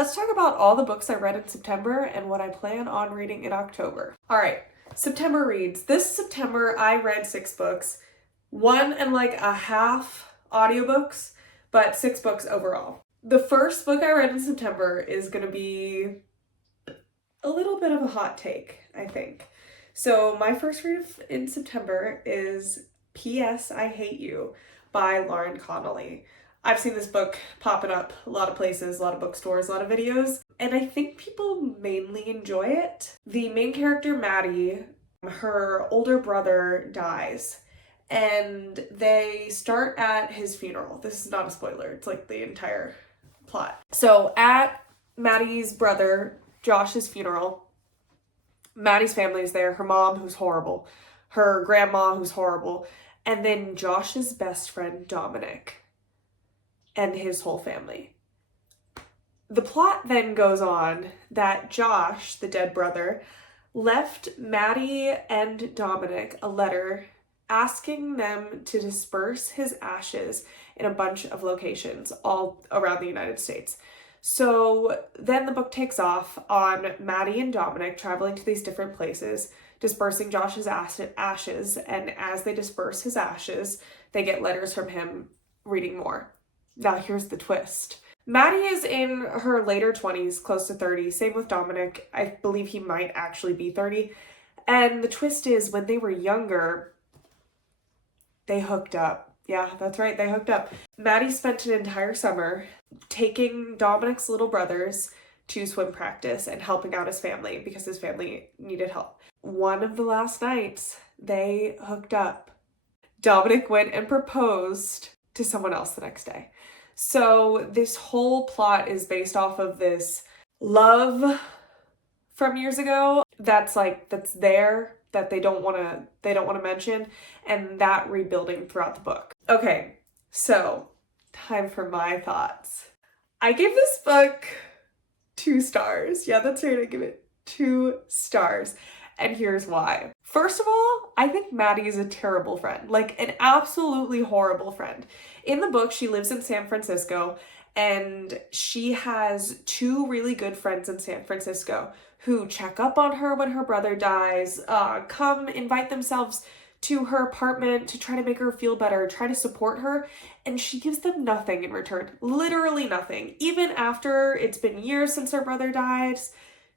let's talk about all the books I read in September and what I plan on reading in October. All right, September reads. This September, I read 6 books, 1.5 audiobooks, but 6 books overall. The first book I read in September is going to be a little bit of a hot take, I think. So my first read in September is P.S. I Hate You by Lauren Connolly. I've seen this book popping up a lot of places, a lot of bookstores, a lot of videos, and I think people mainly enjoy it. The main character, Maddie, her older brother dies, and they start at his funeral. This is not a spoiler, it's like the entire plot. So at Maddie's brother, Josh's funeral, Maddie's family is there, her mom, who's horrible, her grandma, who's horrible, and then Josh's best friend, Dominic, and his whole family. The plot then goes on that Josh, the dead brother, left Maddie and Dominic a letter asking them to disperse his ashes in a bunch of locations all around the United States. So then the book takes off on Maddie and Dominic traveling to these different places, dispersing Josh's ashes, and as they disperse his ashes, they get letters from him reading more. Now here's the twist. Maddie is in her later 20s, close to 30, same with Dominic. I believe he might actually be 30. And the twist is when they were younger, they hooked up. Yeah, that's right, they hooked up. Maddie spent an entire summer taking Dominic's little brothers to swim practice and helping out his family because his family needed help. One of the last nights, they hooked up. Dominic went and proposed to someone else the next day. So this whole plot is based off of this love from years ago that's there that they don't want to mention, and that rebuilding throughout the book. Okay, so time for my thoughts. I gave this book 2 stars. Yeah, that's right, I give it 2 stars. And here's why. First of all, I think Maddie is a terrible friend, like an absolutely horrible friend. In the book, she lives in San Francisco, and she has 2 really good friends in San Francisco who check up on her when her brother dies, come invite themselves to her apartment to try to make her feel better, try to support her, and she gives them nothing in return. Literally nothing. Even after it's been years since her brother dies,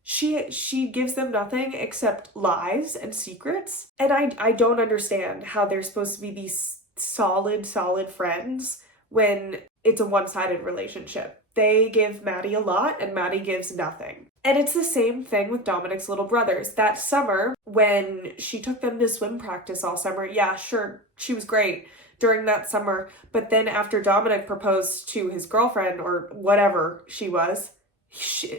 she gives them nothing except lies and secrets. And I don't understand how they're supposed to be these solid friends when it's a one-sided relationship. They give Maddie a lot and Maddie gives nothing. And it's the same thing with Dominic's little brothers. That summer, when she took them to swim practice all summer, yeah, sure, she was great during that summer. But then after Dominic proposed to his girlfriend or whatever she was,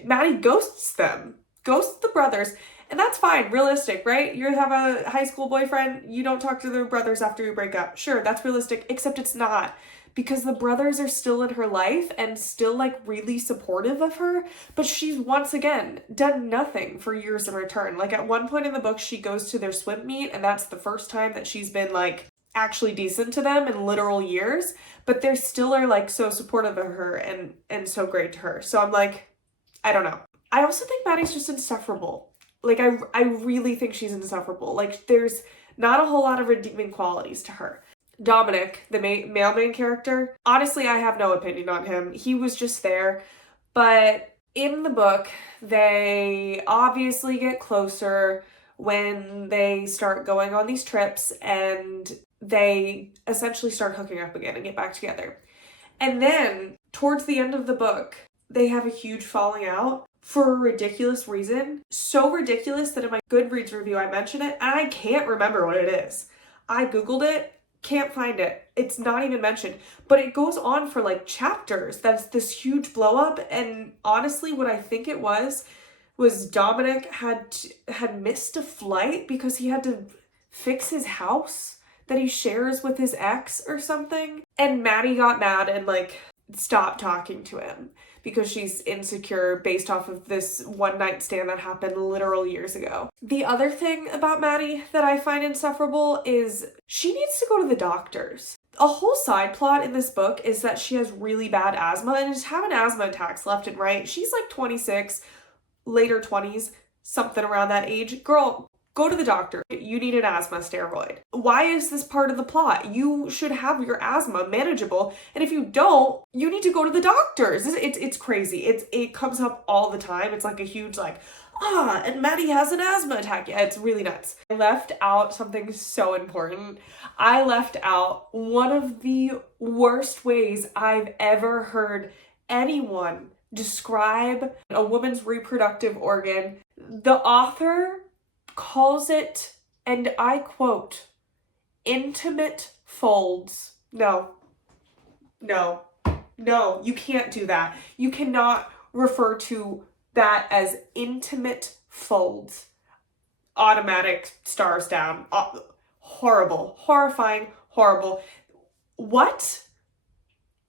Maddie ghosts them, ghosts the brothers, and that's fine, realistic, right? You have a high school boyfriend, you don't talk to their brothers after you break up. Sure, that's realistic, except it's not, because the brothers are still in her life and still like really supportive of her, but she's once again done nothing for years in return. Like at one point in the book, she goes to their swim meet, and that's the first time that she's been like actually decent to them in literal years, but they still are like so supportive of her and so great to her. So I'm like, I don't know. I also think Maddie's just insufferable. Like, I really think she's insufferable. Like, there's not a whole lot of redeeming qualities to her. Dominic, the male main character, honestly, I have no opinion on him. He was just there. But in the book, they obviously get closer when they start going on these trips, and they essentially start hooking up again and get back together. And then, towards the end of the book, they have a huge falling out for a ridiculous reason. So ridiculous that in my Goodreads review I mentioned it, and I can't remember what it is. I Googled it, can't find it. It's not even mentioned. But it goes on for like chapters. That's this huge blow up, and honestly what I think it was Dominic had missed a flight because he had to fix his house that he shares with his ex or something. And Maddie got mad and like stopped talking to him because she's insecure based off of this one night stand that happened literal years ago. The other thing about Maddie that I find insufferable is she needs to go to the doctors. A whole side plot in this book is that she has really bad asthma and is having asthma attacks left and right. She's like 26, later 20s, something around that age. Girl, go to the doctor. You need an asthma steroid. Why is this part of the plot? You should have your asthma manageable, and if you don't, you need to go to the doctors. It's crazy. It comes up all the time. It's like a huge and Maddie has an asthma attack. Yeah, it's really nuts. I left out something so important. I left out one of the worst ways I've ever heard anyone describe a woman's reproductive organ. The author calls it, and I quote, intimate folds. No, you can't do that. You cannot refer to that as intimate folds. Automatic stars down. Horrible, horrifying, horrible. What?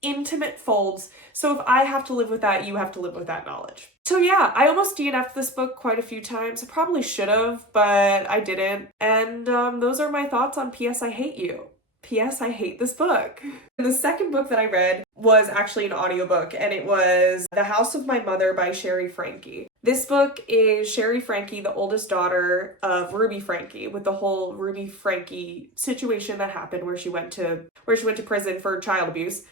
Intimate folds. So if I have to live with that, you have to live with that knowledge. So yeah, I almost DNF'd this book quite a few times. I probably should have, but I didn't. And those are my thoughts on P.S. I Hate You. P.S. I hate this book. And the second book that I read was actually an audiobook, and it was The House of My Mother by Sherry Frankie. This book is Sherry Frankie, the oldest daughter of Ruby Frankie, with the whole Ruby Frankie situation that happened where she went to prison for child abuse.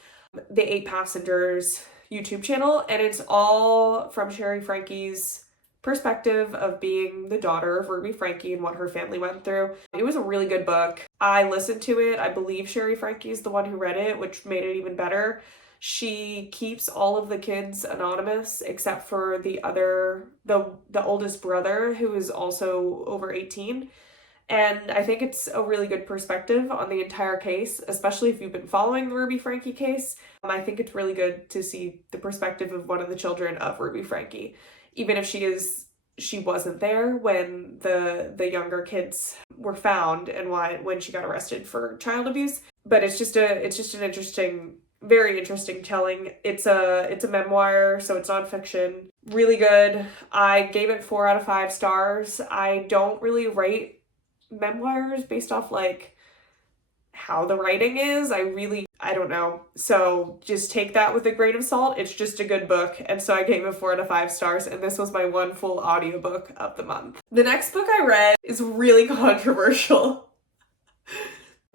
The 8 Passengers YouTube channel, and it's all from Sherry Frankie's perspective of being the daughter of Ruby Frankie and what her family went through. It was a really good book. I listened to it. I believe Sherry Frankie is the one who read it, which made it even better. She keeps all of the kids anonymous except for the oldest brother, who is also over 18. And I think it's a really good perspective on the entire case, especially if you've been following the Ruby Frankie case. I think it's really good to see the perspective of one of the children of Ruby Frankie, even if she wasn't there when the younger kids were found and when she got arrested for child abuse. But it's just an interesting, very interesting telling. It's a memoir, so it's nonfiction. Really good. I gave it 4 out of 5 stars. I don't really rate memoirs based off how the writing is. I don't know. So just take that with a grain of salt. It's just a good book. And so I gave it 4 out of 5 stars, and this was my one full audiobook of the month. The next book I read is really controversial.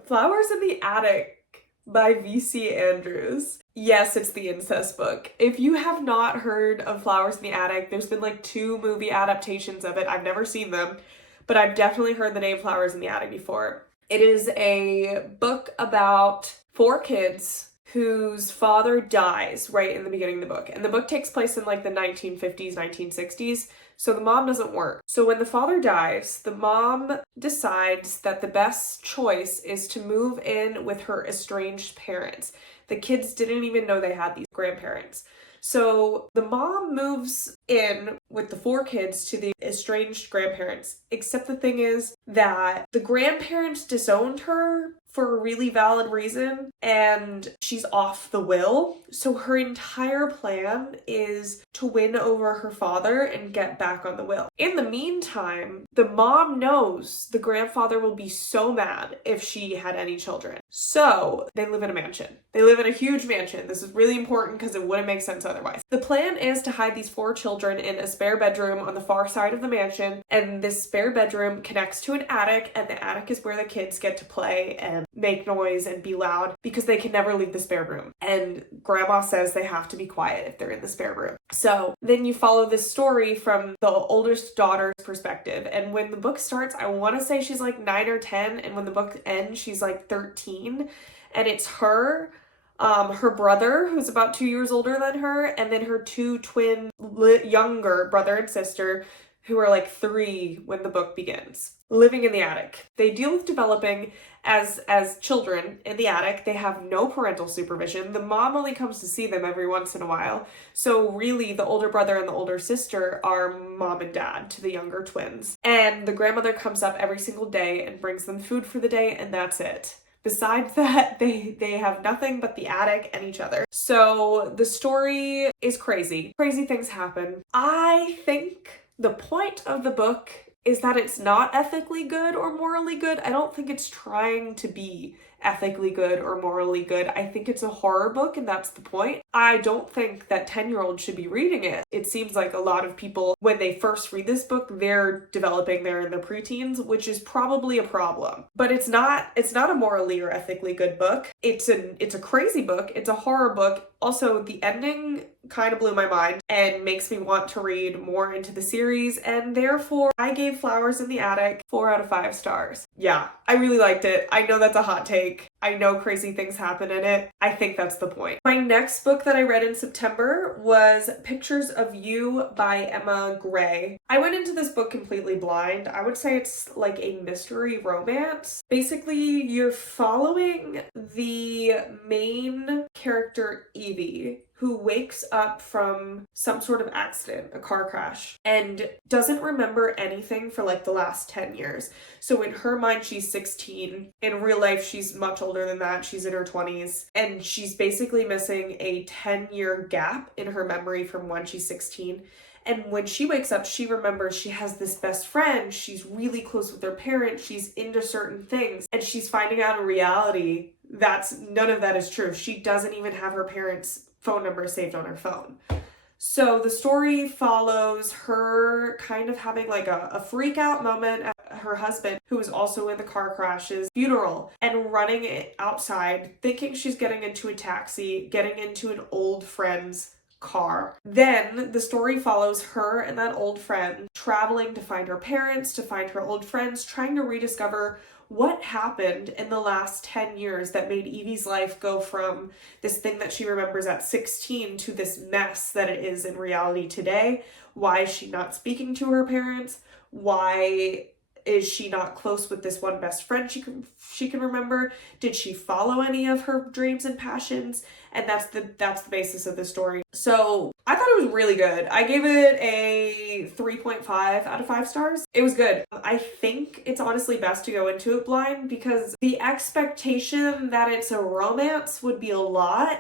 Flowers in the Attic by V.C. Andrews. Yes, it's the incest book. If you have not heard of Flowers in the Attic, there's been 2 movie adaptations of it. I've never seen them, but I've definitely heard the name Flowers in the Attic before. It is a book about 4 kids whose father dies right in the beginning of the book. And the book takes place in the 1950s, 1960s. So the mom doesn't work. So when the father dies, the mom decides that the best choice is to move in with her estranged parents. The kids didn't even know they had these grandparents. So the mom moves in with the 4 kids to the estranged grandparents, except the thing is that the grandparents disowned her for a really valid reason, and she's off the will. So her entire plan is to win over her father and get back on the will. In the meantime, the mom knows the grandfather will be so mad if she had any children. So they live in a mansion. They live in a huge mansion. This is really important because it wouldn't make sense otherwise. The plan is to hide these 4 children in a spare bedroom on the far side of the mansion, and this spare bedroom connects to an attic, and the attic is where the kids get to play and make noise and be loud because they can never leave the spare room. And grandma says they have to be quiet if they're in the spare room. So then you follow this story from the oldest daughter's perspective. And when the book starts, I want to say she's 9 or 10. And when the book ends, she's 13. And it's her, her brother, who's about 2 years older than her, and then her 2 twin younger brother and sister, who are 3 when the book begins, living in the attic. They deal with developing as children in the attic. They have no parental supervision. The mom only comes to see them every once in a while. So really, the older brother and the older sister are mom and dad to the younger twins. And the grandmother comes up every single day and brings them food for the day, and that's it. Besides that, they have nothing but the attic and each other. So the story is crazy. Crazy things happen. I think the point of the book is that it's not ethically good or morally good. I don't think it's trying to be ethically good or morally good. I think it's a horror book, and that's the point. I don't think that 10-year-olds should be reading it. It seems like a lot of people, when they first read this book, they're developing there in their preteens, which is probably a problem. But it's not a morally or ethically good book. It's a crazy book. It's a horror book. Also, the ending kind of blew my mind and makes me want to read more into the series, and therefore I gave Flowers in the Attic 4 out of 5 stars. Yeah, I really liked it. I know that's a hot take. I know crazy things happen in it. I think that's the point. My next book that I read in September was Pictures of You by Emma Gray. I went into this book completely blind. I would say it's like a mystery romance. Basically, you're following the main character, Evie, who wakes up from some sort of accident, a car crash, and doesn't remember anything for like the last 10 years. So in her mind, she's 16. In real life, she's much older than that. She's in her 20s. And she's basically missing a 10-year gap in her memory from when she's 16. And when she wakes up, she remembers she has this best friend. She's really close with her parents. She's into certain things. And she's finding out in reality none of that is true. She doesn't even have her parents' phone number saved on her phone. So the story follows her kind of having like a freak out moment at her husband, who is also in the car crash's funeral, and running outside, thinking she's getting into a taxi, getting into an old friend's car. Then the story follows her and that old friend traveling to find her parents, to find her old friends, trying to rediscover what happened in the last 10 years that made Evie's life go from this thing that she remembers at 16 to this mess that it is in reality today. Why is she not speaking to her parents? Why is she not close with this one best friend she can remember? Did she follow any of her dreams and passions? And that's the basis of the story. So I thought it was really good. I gave it a 3.5 out of 5 stars. It was good. I think it's honestly best to go into it blind because the expectation that it's a romance would be a lot.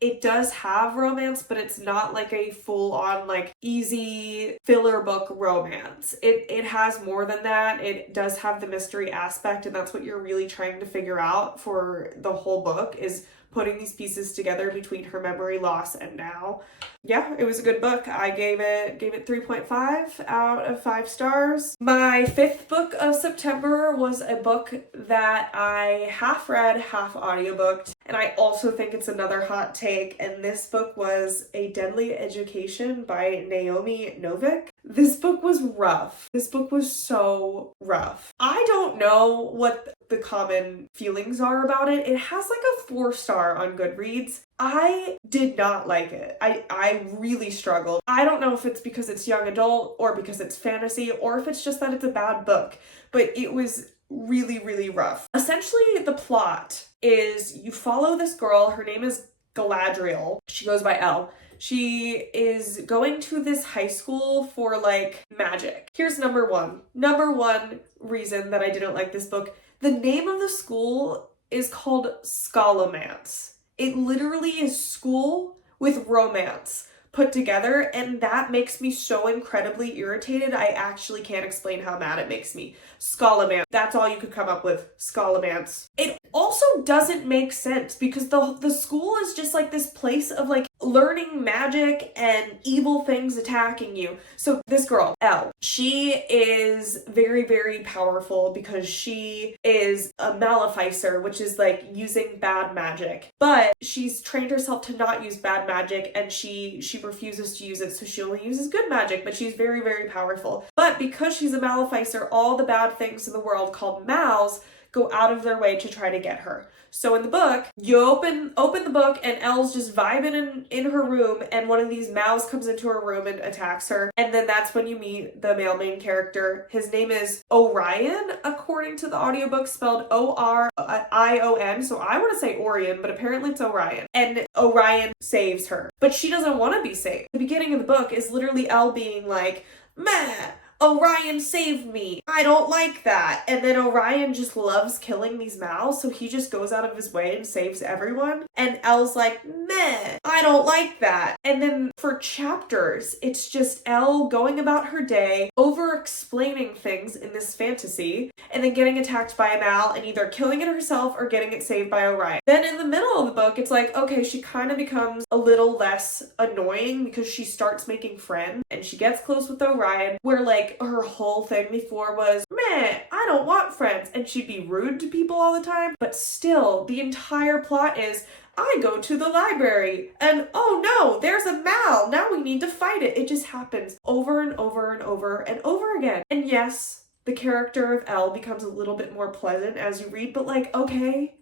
It does have romance, but it's not like a full-on, like, easy filler book romance. It has more than that. It does have the mystery aspect, and that's what you're really trying to figure out for the whole book, is putting these pieces together between her memory loss and now. Yeah, it was a good book. I gave it 3.5 out of 5 stars. My 5th book of September was a book that I half read, half audiobooked, and I also think it's another hot take, and this book was A Deadly Education by Naomi Novik. This book was rough. This book was so rough. I don't know what the common feelings are about it. It has like a 4-star on Goodreads. I did not like it. I really struggled. I don't know if it's because it's young adult or because it's fantasy or if it's just that it's a bad book, but it was really, really rough. Essentially, the plot is you follow this girl. Her name is Galadriel. She goes by Elle. She is going to this high school for like magic. Here's number one. Number one reason that I didn't like this book. The name of the school is called Scholomance. It literally is school with romance put together, and that makes me so incredibly irritated. I actually can't explain how mad it makes me. Scholomance. That's all you could come up with. Scholomance. It also doesn't make sense because the school is just like this place of like learning magic and evil things attacking you. So this girl, Elle, she is very, very powerful because she is a maleficer, which is like using bad magic. But she's trained herself to not use bad magic, and she refuses to use it, so she only uses good magic, but she's very, very powerful. But because she's a maleficer, all the bad things in the world called mals go out of their way to try to get her. So in the book, you open the book and Elle's just vibing in her room, and one of these mals comes into her room and attacks her. And then that's when you meet the male main character. His name is Orion, according to the audiobook, spelled O-R-I-O-N. So I want to say Orion, but apparently it's Orion. And Orion saves her. But she doesn't want to be saved. The beginning of the book is literally Elle being like, meh, Orion saved me. I don't like that. And then Orion just loves killing these Mals, so he just goes out of his way and saves everyone. And Elle's like, meh, I don't like that. And then for chapters, it's just Elle going about her day, over-explaining things in this fantasy, and then getting attacked by a Mal and either killing it herself or getting it saved by Orion. Then in the middle of the book, it's like, okay, she kind of becomes a little less annoying because she starts making friends and she gets close with Orion, where like her whole thing before was, meh, I don't want friends, and she'd be rude to people all the time. But still, the entire plot is, I go to the library and oh no, there's a Mal, now we need to fight it. It just happens over and over and over and over again. And yes, the character of Elle becomes a little bit more pleasant as you read, but like, okay,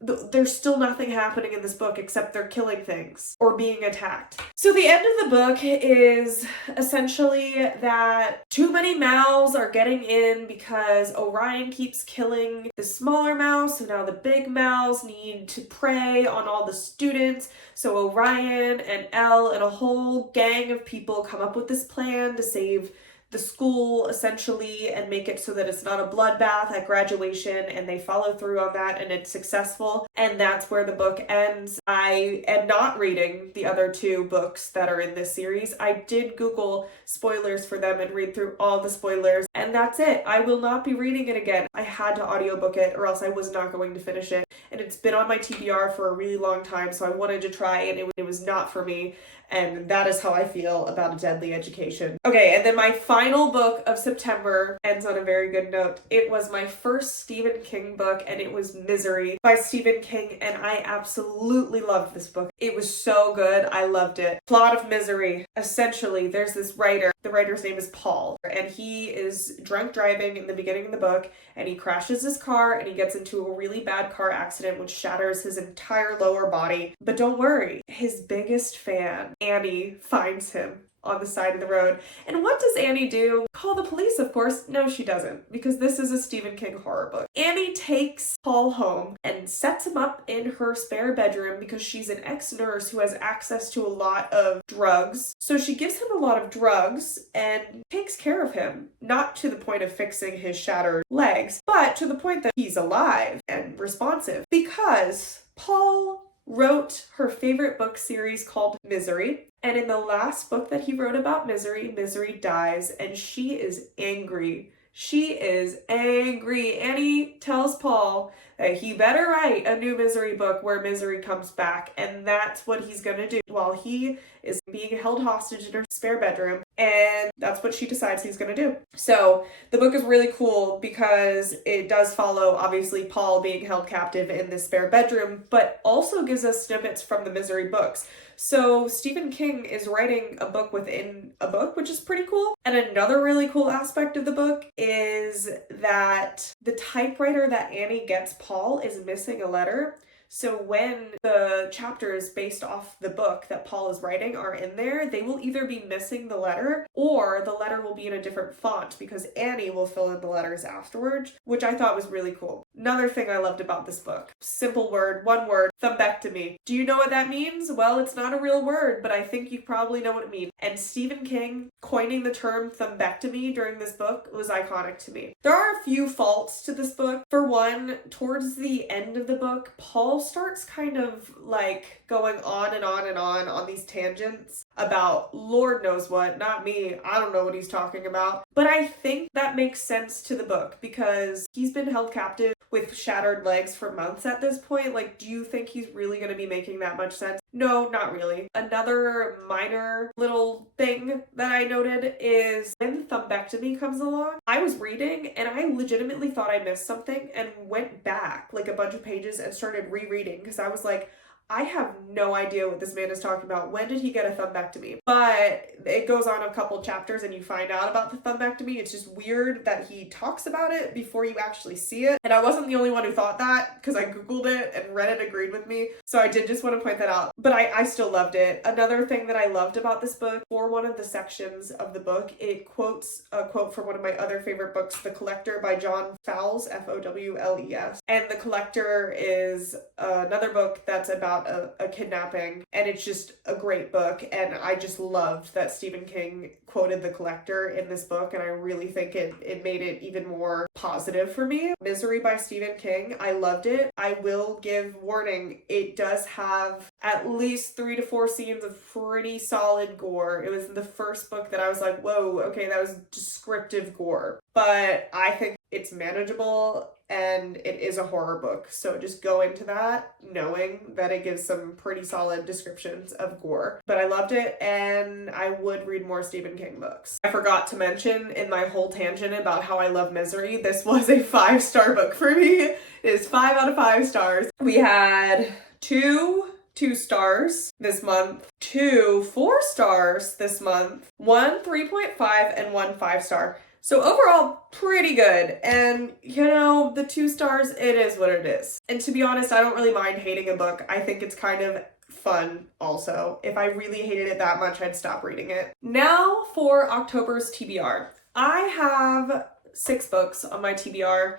there's still nothing happening in this book except they're killing things or being attacked. So the end of the book is essentially that too many Mals are getting in because Orion keeps killing the smaller Mals, so now the big Mals need to prey on all the students. So Orion and Elle and a whole gang of people come up with this plan to save the school essentially and make it so that it's not a bloodbath at graduation, and they follow through on that and it's successful, and that's where the book ends. I am not reading the other two books that are in this series. I did Google spoilers for them and read through all the spoilers, and that's it. I will not be reading it again. I had to audiobook it or else I was not going to finish it, and it's been on my TBR for a really long time, so I wanted to try and it was not for me. And that is how I feel about A Deadly Education. Okay, and then my final book of September ends on a very good note. It was my first Stephen King book, and it was Misery by Stephen King, and I absolutely loved this book. It was so good. I loved it. Plot of Misery. Essentially, there's this writer. The writer's name is Paul, and he is drunk driving in the beginning of the book, and he crashes his car, and he gets into a really bad car accident which shatters his entire lower body. But don't worry, his biggest fan, Annie, finds him on the side of the road. And what does Annie do? Call the police, of course. No, she doesn't, because this is a Stephen King horror book. Annie takes Paul home and sets him up in her spare bedroom because she's an ex-nurse who has access to a lot of drugs. So she gives him a lot of drugs and takes care of him, not to the point of fixing his shattered legs, but to the point that he's alive and responsive, because Paul wrote her favorite book series called Misery. And in the last book that he wrote about Misery, Misery dies, and she is angry. She is angry. Annie tells Paul that he better write a new Misery book where Misery comes back, and that's what he's gonna do while he is being held hostage in her spare bedroom, and that's what she decides he's gonna do. So the book is really cool because it does follow, obviously, Paul being held captive in this spare bedroom, but also gives us snippets from the Misery books. So Stephen King is writing a book within a book, which is pretty cool. And another really cool aspect of the book is that the typewriter that Annie gets Paul is missing a letter. So when the chapters based off the book that Paul is writing are in there, they will either be missing the letter or the letter will be in a different font because Annie will fill in the letters afterwards, which I thought was really cool. Another thing I loved about this book, simple word, one word, thrombectomy. Do you know what that means? Well, it's not a real word, but I think you probably know what it means. And Stephen King coining the term thrombectomy during this book was iconic to me. There are a few faults to this book. For one, towards the end of the book, Paul starts kind of like going on and on and on these tangents about Lord knows what, not me. I don't know what he's talking about. But I think that makes sense to the book because he's been held captive with shattered legs for months at this point. Like, do you think he's really going to be making that much sense? No, not really. Another minor little thing that I noted is when thrombectomy comes along, I was reading and I legitimately thought I missed something and went back like a bunch of pages and started rereading because I was like, I have no idea what this man is talking about. When did he get a thrombectomy? But it goes on a couple chapters and you find out about the thrombectomy. It's just weird that he talks about it before you actually see it. And I wasn't the only one who thought that because I Googled it and Reddit agreed with me. So I did just want to point that out. But I still loved it. Another thing that I loved about this book, for one of the sections of the book, it quotes a quote from one of my other favorite books, The Collector by John Fowles, Fowles. And The Collector is another book that's about about a kidnapping, and it's just a great book, and I just loved that Stephen King quoted The Collector in this book, and I really think it made it even more positive for me. Misery by Stephen King, I loved it. I will give warning, it does have at least 3 to 4 scenes of pretty solid gore. It was the first book that I was like, whoa, okay, that was descriptive gore. But I think it's manageable, and it is a horror book. So just go into that knowing that it gives some pretty solid descriptions of gore. But I loved it, and I would read more Stephen King books. I forgot to mention in my whole tangent about how I love Misery, this was a 5-star book for me. It is 5 out of 5 stars. We had 2 stars this month, 2 4 stars this month, 1 3.5, and 1 5-star. So overall, pretty good. And, you know, the 2 stars, it is what it is. And to be honest, I don't really mind hating a book. I think it's kind of fun also. If I really hated it that much, I'd stop reading it. Now for October's TBR. I have 6 books on my TBR,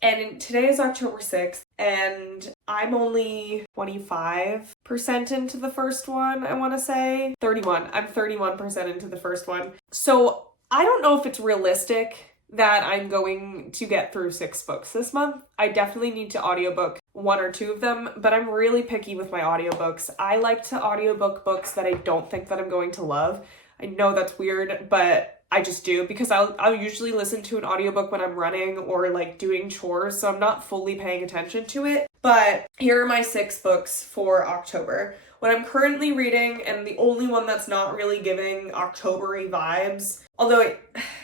and today is October 6th, and I'm only 25% into the first one, I want to say. 31. I'm 31% into the first one. So I don't know if it's realistic that I'm going to get through 6 books this month. I definitely need to audiobook 1 or 2 of them, but I'm really picky with my audiobooks. I like to audiobook books that I don't think that I'm going to love. I know that's weird, but I just do, because I'll usually listen to an audiobook when I'm running or like doing chores, so I'm not fully paying attention to it. But here are my 6 books for October. What I'm currently reading, and the only one that's not really giving October-y vibes, although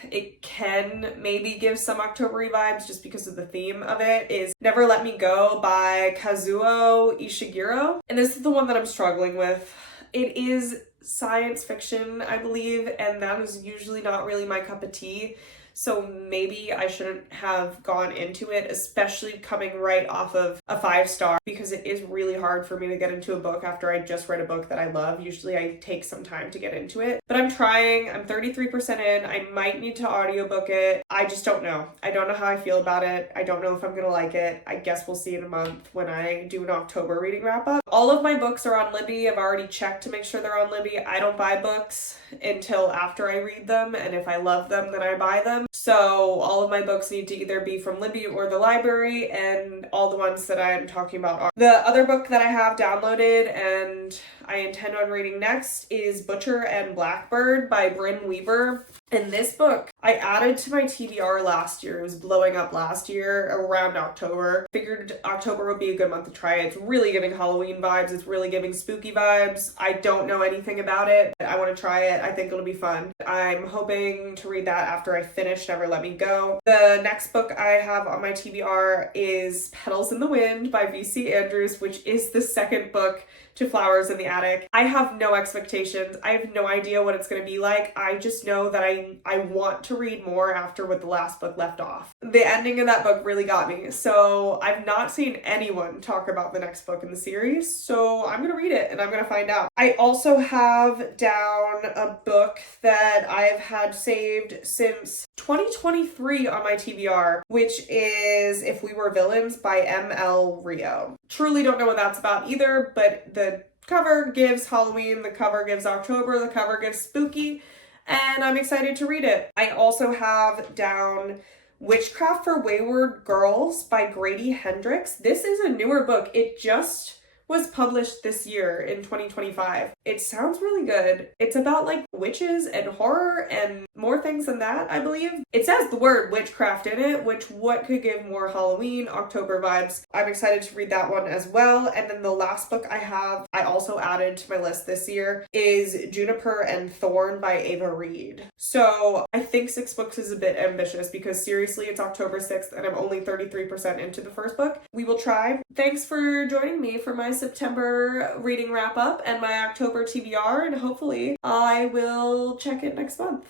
it can maybe give some October-y vibes just because of the theme of it, is Never Let Me Go by Kazuo Ishiguro. And this is the one that I'm struggling with. It is science fiction, I believe, and that is usually not really my cup of tea. So maybe I shouldn't have gone into it, especially coming right off of a 5-star, because it is really hard for me to get into a book after I just read a book that I love. Usually I take some time to get into it, but I'm trying. I'm 33% in. I might need to audiobook it. I just don't know. I don't know how I feel about it. I don't know if I'm gonna like it. I guess we'll see in a month when I do an October reading wrap up. All of my books are on Libby. I've already checked to make sure they're on Libby. I don't buy books until after I read them, and if I love them, then I buy them. So all of my books need to either be from Libby or the library, and all the ones that I'm talking about are. The other book that I have downloaded and I intend on reading next is Butcher and Blackbird by Brynn Weaver. And this book I added to my TBR last year. It was blowing up last year around October. Figured October would be a good month to try it. It's really giving Halloween vibes. It's really giving spooky vibes. I don't know anything about it. I want to try it. I think it'll be fun. I'm hoping to read that after I finish Never Let Me Go. The next book I have on my TBR is Petals in the Wind by V.C. Andrews, which is the second book to Flowers in the Attic. I have no expectations. I have no idea what it's going to be like. I just know that I want to read more after what the last book left off. The ending of that book really got me. So I've not seen anyone talk about the next book in the series. So I'm going to read it and I'm going to find out. I also have down a book that I've had saved since 2023 on my TBR, which is If We Were Villains by M.L. Rio. Truly don't know what that's about either, but the cover gives Halloween, the cover gives October, the cover gives spooky, and I'm excited to read it. I also have down Witchcraft for Wayward Girls by Grady Hendrix. This is a newer book. It just was published this year in 2025. It sounds really good. It's about like witches and horror and more things than that, I believe. It says the word witchcraft in it, which what could give more Halloween, October vibes. I'm excited to read that one as well. And then the last book I have, I also added to my list this year, is Juniper and Thorn by Ava Reed. So I think 6 books is a bit ambitious because seriously, it's October 6th and I'm only 33% into the first book. We will try. Thanks for joining me for my September reading wrap up and my October TBR, and hopefully I will check it next month.